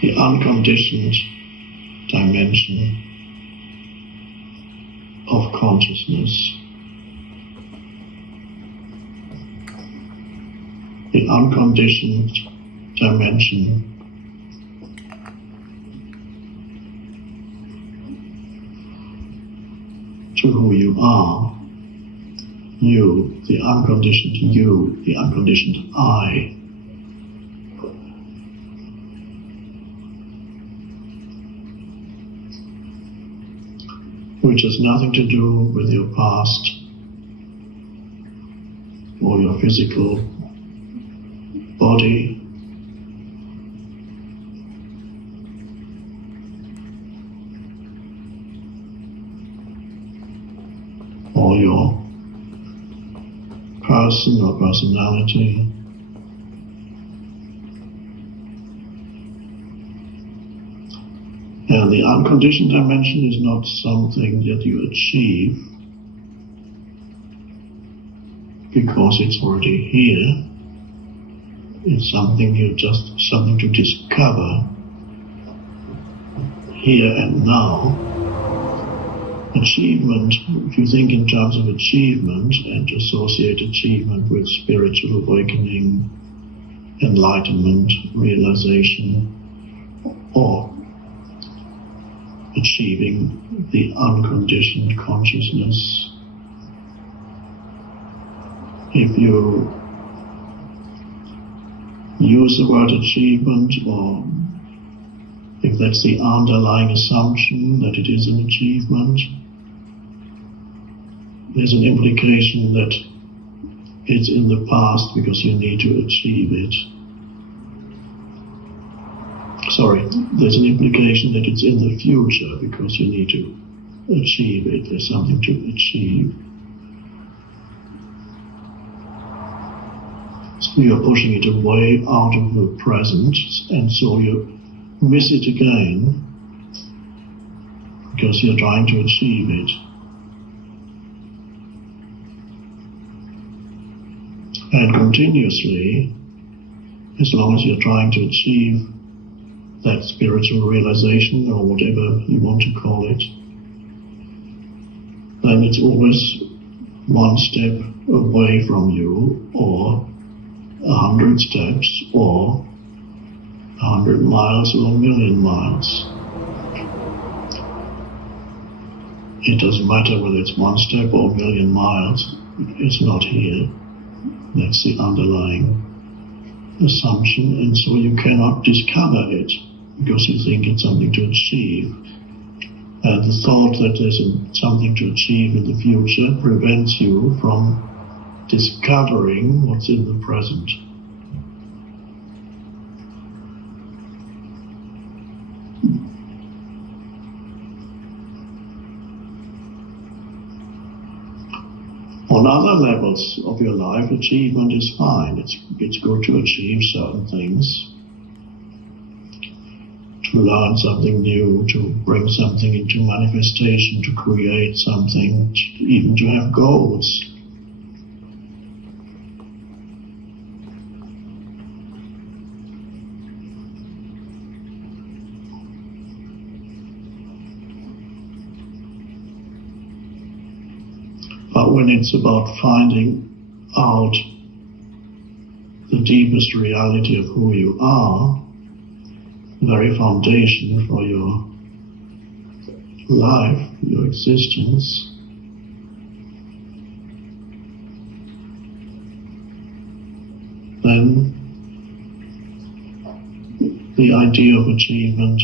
the unconditioned dimension of consciousness. The unconditioned dimension to who you are, you, the unconditioned you, the unconditioned I. Which has nothing to do with your past or your physical body, or your person or personality. And the unconditioned dimension is not something that you achieve because it's already here. It's something something to discover here and now. Achievement, if you think in terms of achievement and associate achievement with spiritual awakening, enlightenment, realization, or achieving the unconditioned consciousness. If you use the word achievement, or if that's the underlying assumption that it is an achievement, there's an implication that it's in the past because you need to achieve it. There's an implication that it's in the future because you need to achieve it. There's something to achieve. So you're pushing it away out of the present, and so you miss it again because you're trying to achieve it. And continuously, as long as you're trying to achieve that spiritual realization, or whatever you want to call it, then it's always one step away from you, or 100 steps, or 100 miles, or 1,000,000 miles. It doesn't matter whether it's one step or 1,000,000 miles, it's not here. That's the underlying assumption, and so you cannot discover it because you think it's something to achieve. And the thought that there's something to achieve in the future prevents you from discovering what's in the present. On other levels of your life, achievement is fine. It's good to achieve certain things, to learn something new, to bring something into manifestation, to create something, even to have goals. But when it's about finding out the deepest reality of who you are, the very foundation for your life, your existence, then the idea of achievement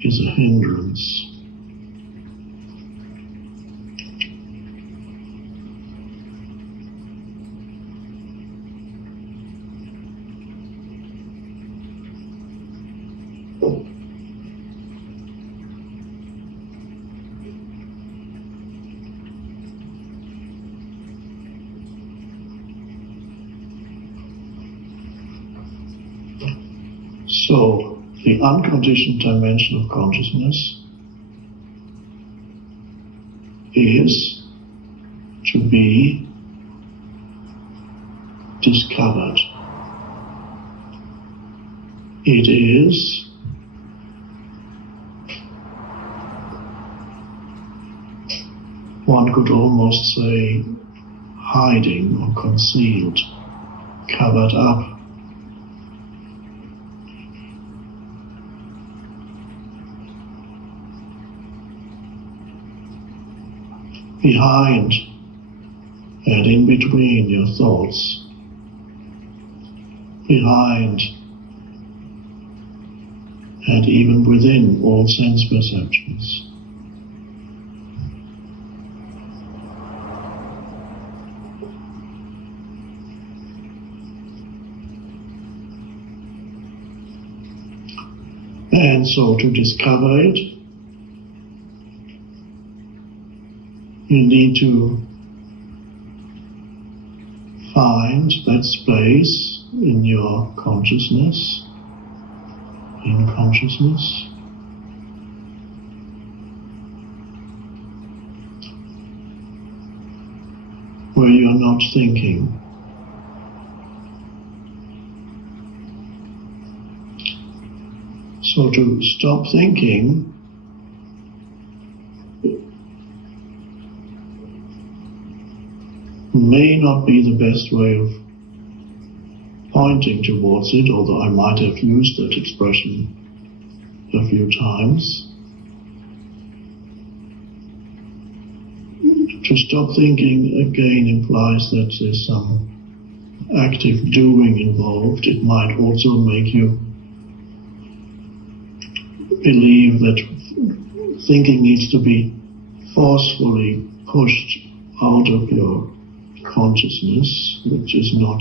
is a hindrance. So, the unconditioned dimension of consciousness is to be discovered. It is could almost say hiding or concealed, covered up. Behind and in between your thoughts, behind and even within all sense perceptions. And so to discover it, you need to find that space in your consciousness, in consciousness, where you are not thinking. So to stop thinking may not be the best way of pointing towards it, although I might have used that expression a few times. To stop thinking again implies that there's some active doing involved. It might also make you believe that thinking needs to be forcefully pushed out of your consciousness, which is not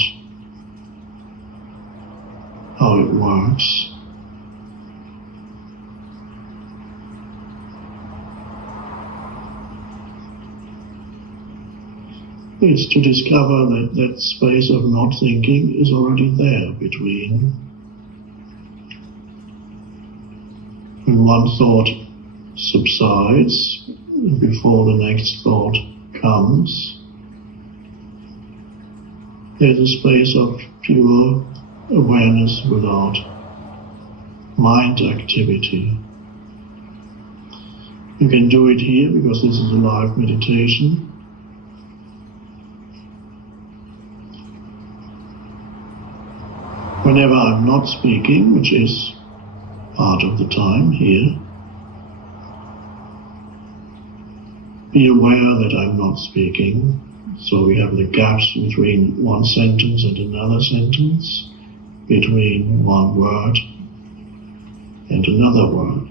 how it works. It's to discover that that space of not thinking is already there between when one thought subsides before the next thought comes. There's a space of pure awareness without mind activity. You can do it here because this is a live meditation. Whenever I'm not speaking, which is part of the time here, be aware that I'm not speaking. So we have the gaps between one sentence and another sentence, between one word and another word.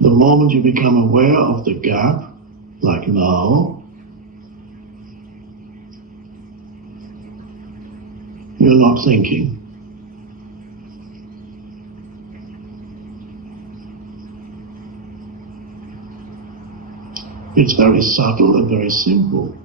The moment you become aware of the gap, like now, you're not thinking. It's very subtle and very simple.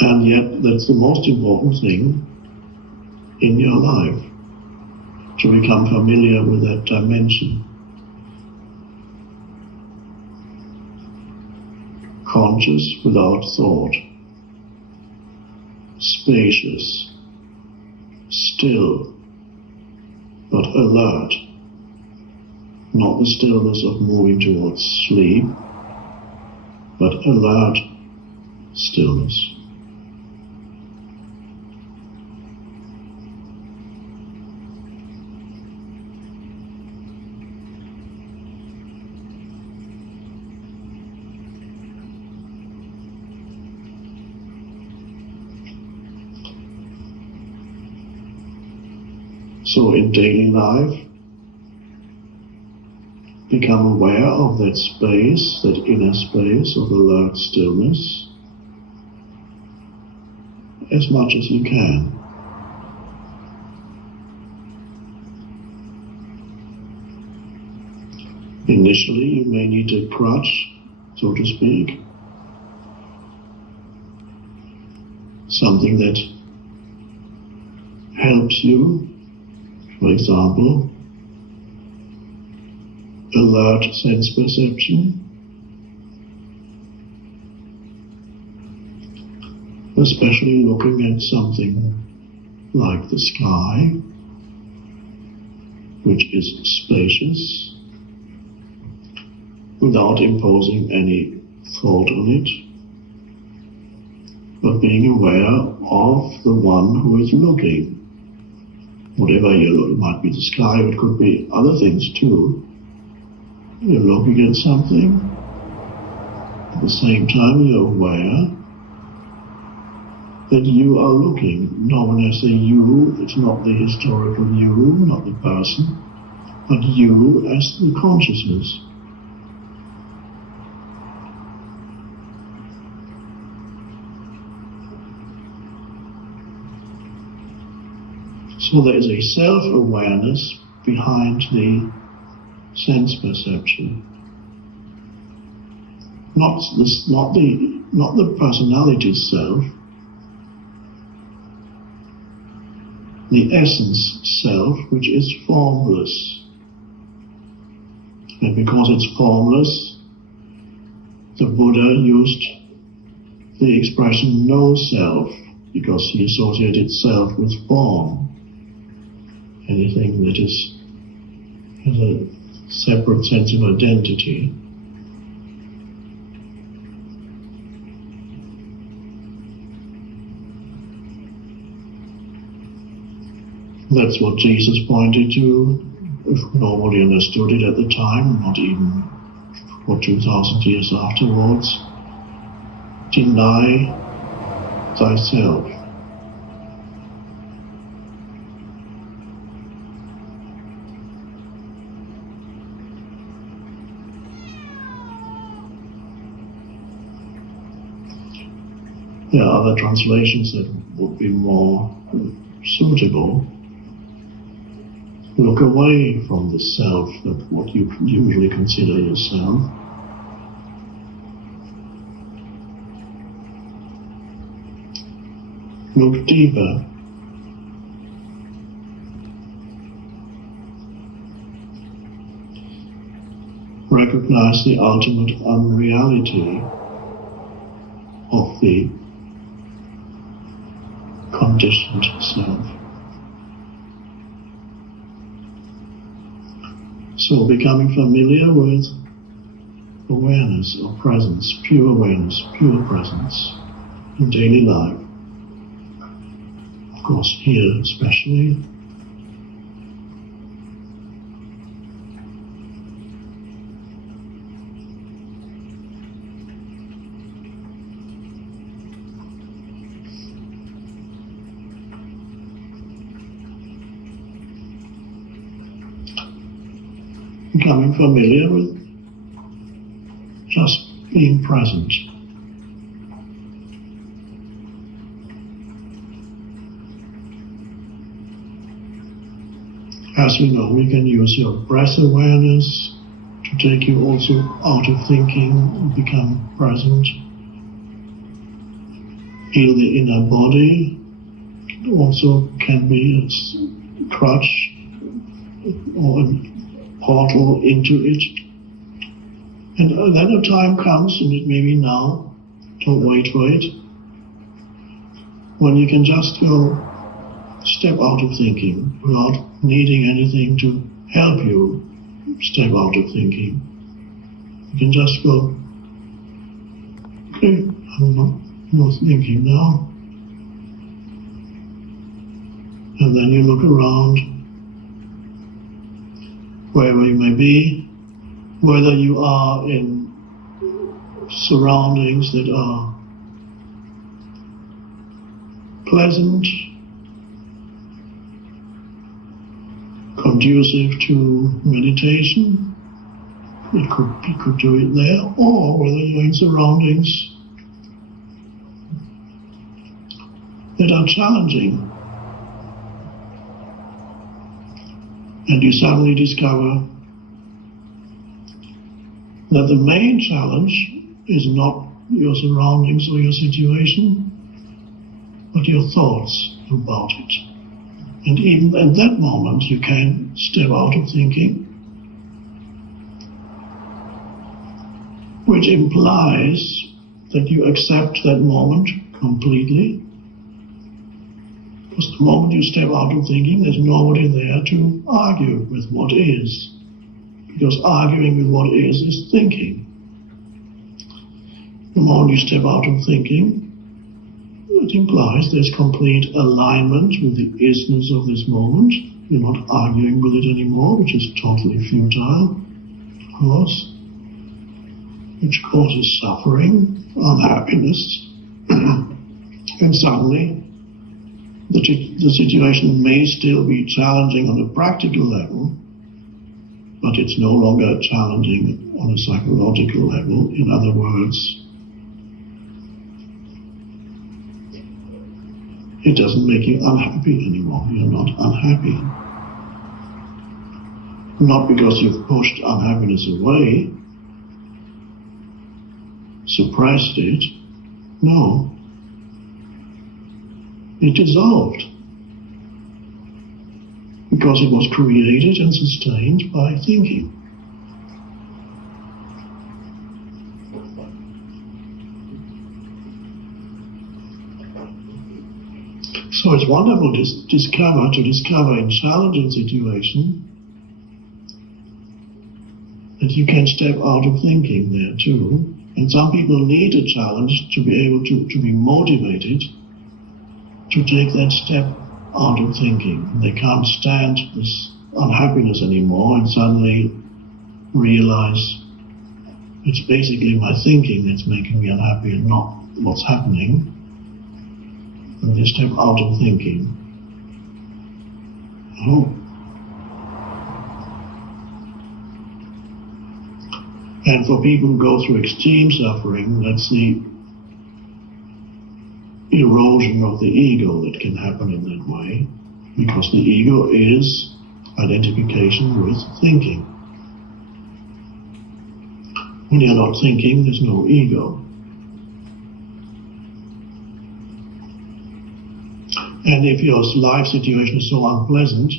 And yet that's the most important thing in your life, to become familiar with that dimension. Conscious without thought, spacious, still, but alert, not the stillness of moving towards sleep, but alert stillness. So in daily life, become aware of that space, that inner space of alert stillness, as much as you can. Initially, you may need a crutch, so to speak, something that helps you. For example, alert sense perception, especially looking at something like the sky, which is spacious, without imposing any thought on it, but being aware of the one who is looking. Whatever you look, it might be the sky, it could be other things too. You're looking at something, at the same time you're aware that you are looking. Now when I say you, it's not the historical you, not the person, but you as the consciousness. So there is a self-awareness behind the sense perception. Not the personality self, the essence self, which is formless. And because it's formless, the Buddha used the expression no self, because he associated self with form. Anything that has a separate sense of identity. That's what Jesus pointed to, if nobody understood it at the time, not even for 2,000 years afterwards. Deny thyself. There are other translations that would be more suitable. Look away from the self, that what you usually consider yourself. Look deeper. Recognize the ultimate unreality of the conditioned self. So becoming familiar with awareness or presence, pure awareness, pure presence in daily life. Of course, here especially. Becoming familiar with just being present. As we know, we can use your breath awareness to take you also out of thinking and become present. Feel the inner body. It also can be a crutch or a portal into it. And then a time comes, and it may be now, don't wait for it, when you can just go step out of thinking without needing anything to help you step out of thinking. You can just go, okay, I'm not thinking now. And then you look around, wherever you may be, whether you are in surroundings that are pleasant, conducive to meditation, you could do it there, or whether you're in surroundings that are challenging. And you suddenly discover that the main challenge is not your surroundings or your situation, but your thoughts about it. And even at that moment, you can step out of thinking which implies that you accept that moment completely. Because the moment you step out of thinking, there's nobody there to argue with what is. Because arguing with what is thinking. The moment you step out of thinking, it implies there's complete alignment with the isness of this moment. You're not arguing with it anymore, which is totally futile, of course, which causes suffering, unhappiness, and suddenly the situation may still be challenging on a practical level, but it's no longer challenging on a psychological level. In other words, it doesn't make you unhappy anymore. You're not unhappy. Not because you've pushed unhappiness away, suppressed it. No. It dissolved. Because it was created and sustained by thinking. So it's wonderful to discover in challenging situations that you can step out of thinking there too. And some people need a challenge to be able to be motivated to take that step out of thinking. They can't stand this unhappiness anymore and suddenly realize it's basically my thinking that's making me unhappy and not what's happening. And they step out of thinking. Oh. And for people who go through extreme suffering, that's the erosion of the ego that can happen in that way, because the ego is identification with thinking. When you're not thinking, there's no ego. And if your life situation is so unpleasant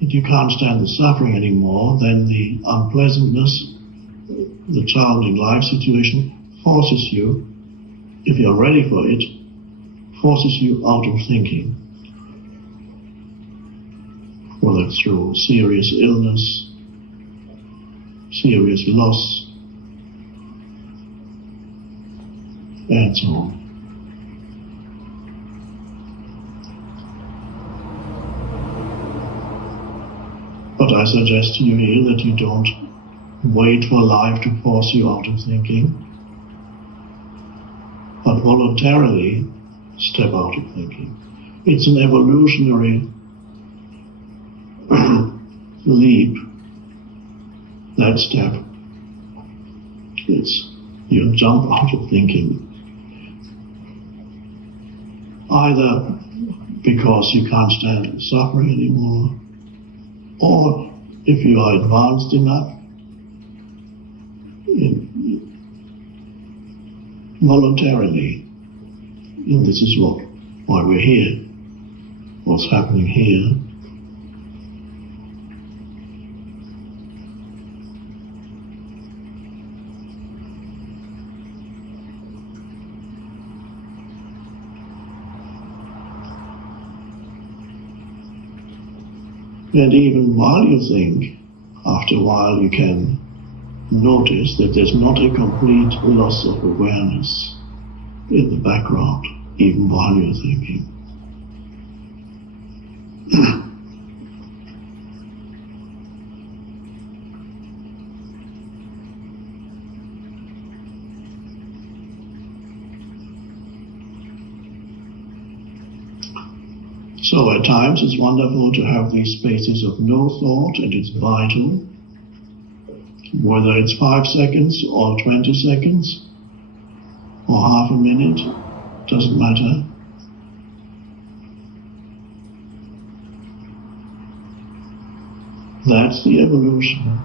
that you can't stand the suffering anymore, then the unpleasantness, the challenging life situation forces you, if you're ready for it, forces you out of thinking. Whether it's through serious illness, serious loss, and so on. But I suggest to you here that you don't wait for life to force you out of thinking, but voluntarily step out of thinking. It's an evolutionary leap, that step. It's you jump out of thinking. Either because you can't stand suffering anymore, or if you are advanced enough, voluntarily. And this is why we're here, what's happening here. And even while you think, after a while you can notice that there's not a complete loss of awareness in the background, even while you're thinking. So at times it's wonderful to have these spaces of no thought, and it's vital. Whether it's 5 seconds or 20 seconds or half a minute, doesn't matter. That's the evolution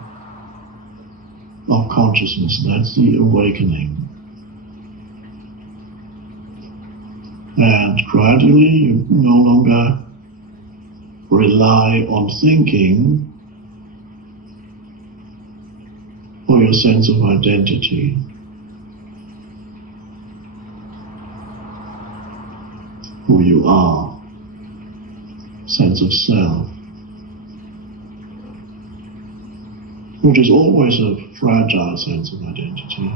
of consciousness. That's the awakening. And gradually you no longer rely on thinking for for your sense of identity. Who you are, sense of self, which is always a fragile sense of identity.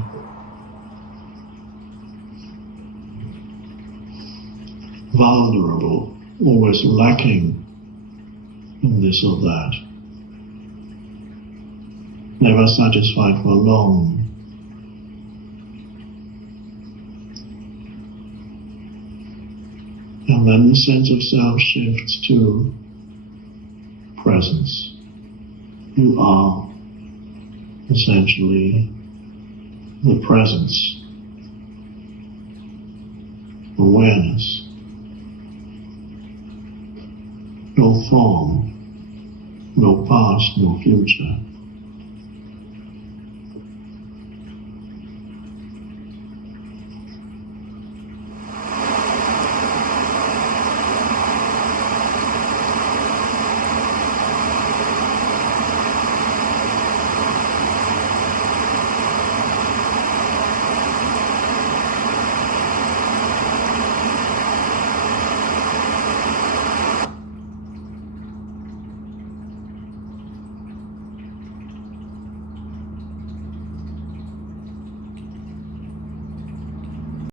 Vulnerable, always lacking in this or that. Never satisfied for long. And then the sense of self shifts to presence. You are essentially the presence, awareness. No form, no past, no future.